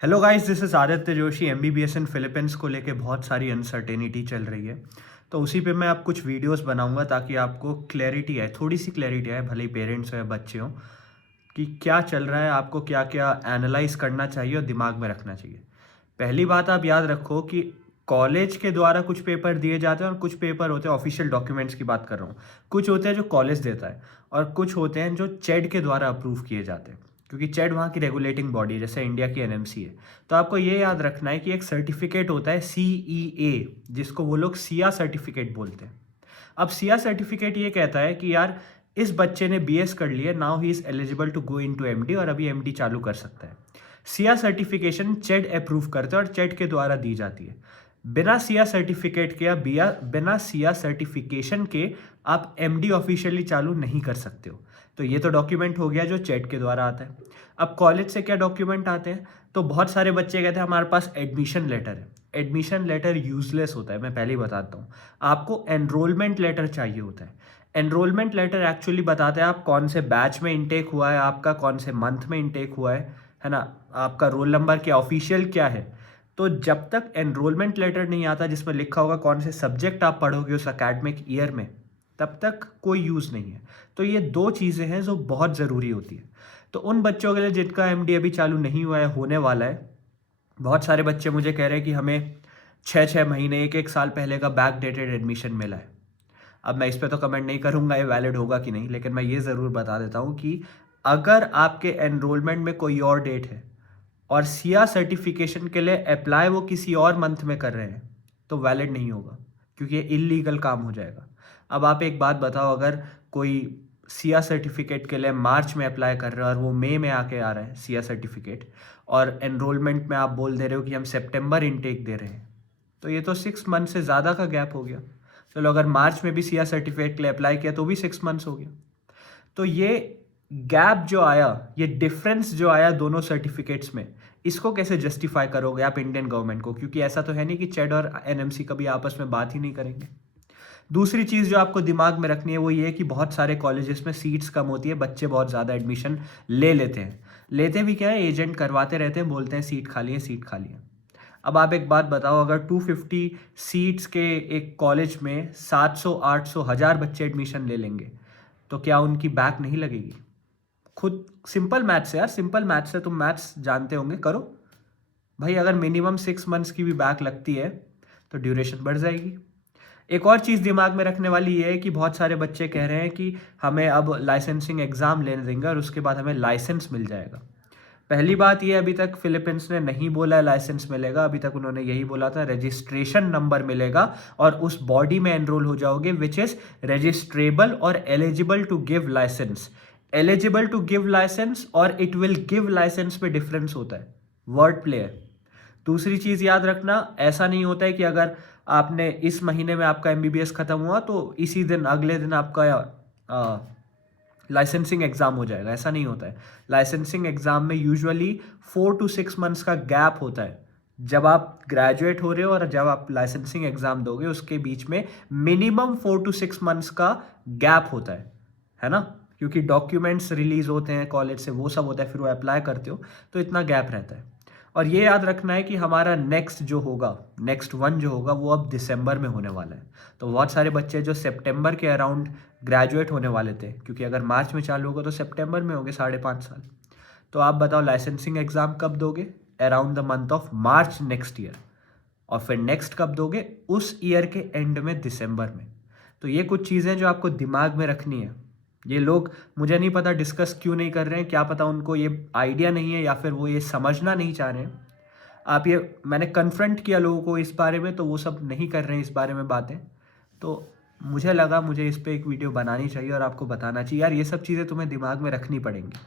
Hello guys, this is Aditya Joshi. MBBS in Philippines को लेके बहुत सारी अनसर्टेनिटी चल रही है। तो उसी पे मैं अब कुछ वीडियोस बनाऊंगा ताकि आपको क्लैरिटी आए, थोड़ी सी क्लैरिटी आए, भले ही पेरेंट्स हो या बच्चे हों, कि क्या चल रहा है, आपको क्या क्या एनालाइज करना चाहिए और दिमाग में रखना चाहिए। पहली बात आप याद रखो कि कॉलेज के द्वारा कुछ पेपर दिए जाते हैं और कुछ पेपर होते हैं, ऑफिशियल डॉक्यूमेंट्स की बात कर रहा हूँ। कुछ होते हैं जो कॉलेज देता है और कुछ होते हैं जो चेड के द्वारा अप्रूव किए जाते हैं, क्योंकि चेड वहाँ की रेगुलेटिंग बॉडी है, जैसे इंडिया की एनएमसी है। तो आपको ये याद रखना है कि एक सर्टिफिकेट होता है सीईए, जिसको वो लोग सिया सर्टिफिकेट बोलते हैं। अब सिया सर्टिफिकेट ये कहता है कि यार, इस बच्चे ने बीएस कर लिया, now he is eligible to go into MD और अभी एमडी चालू कर सकता है। सिया सर्टिफिकेशन चेड अप्रूव करते हैं और चेड के द्वारा दी जाती है। बिना सिया सर्टिफिकेट के या बिना सिया सर्टिफिकेशन के आप एमडी ऑफिशियली चालू नहीं कर सकते हो। तो ये तो डॉक्यूमेंट हो गया जो चेड के द्वारा आता है। अब कॉलेज से क्या डॉक्यूमेंट आते हैं? तो बहुत सारे बच्चे कहते हैं हमारे पास एडमिशन लेटर है। एडमिशन लेटर यूजलेस होता है, मैं पहले ही बताता हूँ। आपको एनरोलमेंट लेटर चाहिए होता है। एनरोलमेंट लेटर एक्चुअली बताता है आप कौन से बैच में इंटेक हुआ है, आपका कौन से मंथ में इंटेक हुआ है ना, आपका रोल नंबर क्या, ऑफिशियल क्या है। तो जब तक एनरोलमेंट लेटर नहीं आता जिसमें लिखा होगा कौन से सब्जेक्ट आप पढ़ोगे उस एकेडमिक ईयर में, तब तक कोई यूज़ नहीं है। तो ये दो चीज़ें हैं जो बहुत ज़रूरी होती है। तो उन बच्चों के लिए जिनका एमडी अभी चालू नहीं हुआ है, होने वाला है, बहुत सारे बच्चे मुझे कह रहे हैं कि हमें 6-6 महीने, 1-1 साल पहले का बैक डेटेड एडमिशन मिला है। अब मैं इस पे तो कमेंट नहीं करूँगा ये वैलिड होगा कि नहीं, लेकिन मैं ये ज़रूर बता देता हूँ कि अगर आपके एनरोलमेंट में कोई और डेट है और सिया सर्टिफिकेशन के लिए अप्लाई वो किसी और मंथ में कर रहे हैं, तो वैलिड नहीं होगा, क्योंकि ये इलीगल काम हो जाएगा। अब आप एक बात बताओ, अगर कोई सिया सर्टिफिकेट के लिए मार्च में अप्लाई कर रहा है और वो मई में आके आ रहा है सिया सर्टिफिकेट, और एनरोलमेंट में आप बोल दे रहे हो कि हम सितंबर इनटेक दे रहे हैं, तो ये तो 6 मंथ से ज़्यादा का गैप हो गया। चलो, अगर मार्च में भी सिया सर्टिफिकेट के लिए अप्लाई किया तो भी 6 मंथ्स हो गया। तो ये गैप जो आया, ये डिफरेंस जो आया दोनों सर्टिफिकेट्स में, इसको कैसे जस्टिफाई करोगे आप इंडियन गवर्नमेंट को? क्योंकि ऐसा तो है नहीं कि चेड और एनएमसी कभी आपस में बात ही नहीं करेंगे। दूसरी चीज़ जो आपको दिमाग में रखनी है वो ये है कि बहुत सारे कॉलेजेस में सीट्स कम होती है, बच्चे बहुत ज़्यादा एडमिशन ले लेते हैं। लेते भी क्या है, एजेंट करवाते रहते हैं, बोलते हैं सीट खाली है, सीट खाली है। अब आप एक बात बताओ, अगर 250 सीट्स के एक कॉलेज में 700, 800, 1000 बच्चे एडमिशन ले लेंगे, तो क्या उनकी बैक नहीं लगेगी? खुद सिंपल मैथ्स है यार, सिंपल मैथ्स है, तुम मैथ्स जानते होंगे, करो भाई। अगर मिनिमम 6 मंथ्स की भी बैक लगती है तो ड्यूरेशन बढ़ जाएगी। एक और चीज़ दिमाग में रखने वाली ये है कि बहुत सारे बच्चे कह रहे हैं कि हमें अब लाइसेंसिंग एग्ज़ाम लेने देंगे और उसके बाद हमें लाइसेंस मिल जाएगा। पहली बात ये, अभी तक फिलीपींस ने नहीं बोला है लाइसेंस मिलेगा। अभी तक उन्होंने यही बोला था रजिस्ट्रेशन नंबर मिलेगा और उस बॉडी में एनरोल हो जाओगे विच इज़ रजिस्ट्रेबल और eligible to give licence. Eligible to give licence और इट विल गिव लाइसेंस में डिफरेंस होता है, वर्ड प्ले है। दूसरी चीज़ याद रखना, ऐसा नहीं होता है कि अगर आपने इस महीने में आपका एमबीबीएस ख़त्म हुआ तो इसी दिन अगले दिन आपका लाइसेंसिंग एग्ज़ाम हो जाएगा, ऐसा नहीं होता है। लाइसेंसिंग एग्ज़ाम में यूजुअली 4 to 6 मंथ्स का गैप होता है। जब आप ग्रेजुएट हो रहे हो और जब आप लाइसेंसिंग एग्ज़ाम दोगे, उसके बीच में मिनिमम 4 to 6 मंथ्स का गैप होता है ना? क्योंकि डॉक्यूमेंट्स रिलीज होते हैं कॉलेज से, वो सब होता है, फिर वो अप्लाई करते हो, तो इतना गैप रहता है। और ये याद रखना है कि हमारा नेक्स्ट जो होगा, नेक्स्ट वन जो होगा, वो अब दिसंबर में होने वाला है। तो बहुत सारे बच्चे जो सितंबर के अराउंड ग्रेजुएट होने वाले थे, क्योंकि अगर मार्च में चालू होगा तो सितंबर में होंगे, 5.5 साल। तो आप बताओ लाइसेंसिंग एग्ज़ाम कब दोगे? Around the month of March next year. और फिर नेक्स्ट कब दोगे? उस ईयर के एंड में, दिसंबर में। तो ये कुछ चीज़ें जो आपको दिमाग में रखनी है। ये लोग, मुझे नहीं पता डिस्कस क्यों नहीं कर रहे हैं, क्या पता उनको ये आइडिया नहीं है या फिर वो ये समझना नहीं चाह रहे हैं। आप ये, मैंने कन्फ्रंट किया लोगों को इस बारे में, तो वो सब नहीं कर रहे हैं इस बारे में बातें। तो मुझे लगा मुझे इस पे एक वीडियो बनानी चाहिए और आपको बताना चाहिए यार, ये सब चीज़ें तुम्हें दिमाग में रखनी पड़ेंगी,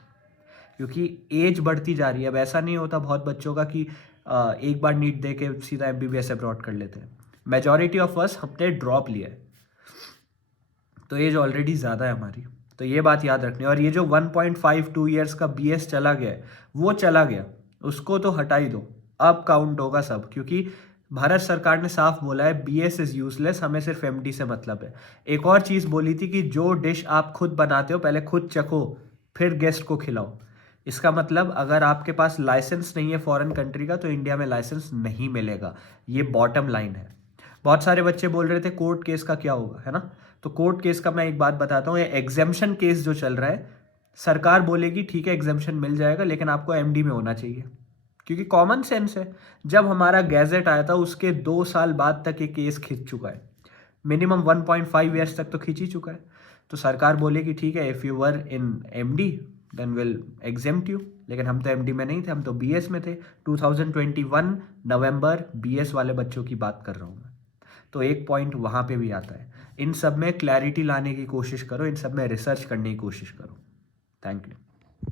क्योंकि एज बढ़ती जा रही है। अब ऐसा नहीं होता बहुत बच्चों का कि एक बार नीट दे के सीधा एमबीबीएस अब्रॉड कर लेते हैं। मेजॉरिटी ऑफ अस हमने ड्रॉप लिया है, तो एज ऑलरेडी ज़्यादा है हमारी। तो ये बात याद रखनी है। और ये जो 1.52 ईयर्स का बीएस चला गया है, वो चला गया, उसको तो हटा ही दो। अब काउंट होगा सब, क्योंकि भारत सरकार ने साफ बोला है बीएस इज़ यूजलेस, हमें सिर्फ एमडी से मतलब है। एक और चीज़ बोली थी कि जो डिश आप खुद बनाते हो पहले खुद चखो, फिर गेस्ट को खिलाओ। इसका मतलब अगर आपके पास लाइसेंस नहीं है फॉरेन कंट्री का तो इंडिया में लाइसेंस नहीं मिलेगा। ये बॉटम लाइन है। बहुत सारे बच्चे बोल रहे थे कोर्ट केस का क्या होगा, है ना? तो कोर्ट केस का मैं एक बात बताता हूँ, ये एग्जेम्पशन केस जो चल रहा है, सरकार बोलेगी ठीक है एग्जेम्पशन मिल जाएगा लेकिन आपको एमडी में होना चाहिए, क्योंकि कॉमन सेंस है। जब हमारा गैजेट आया था उसके 2 साल बाद तक ये केस खिंच चुका है, मिनिमम 1.5 ईयर्स तक तो खींच ही चुका है। तो सरकार बोलेगी ठीक है, if you were in MD then will exempt you. लेकिन हम तो एमडी में नहीं थे, हम तो बीएस में थे। 2021 नवंबर बीएस वाले बच्चों की बात कर रहा हूँ मैं। तो एक पॉइंट वहाँ पे भी आता है। इन सब में क्लैरिटी लाने की कोशिश करो, इन सब में रिसर्च करने की कोशिश करो। Thank you.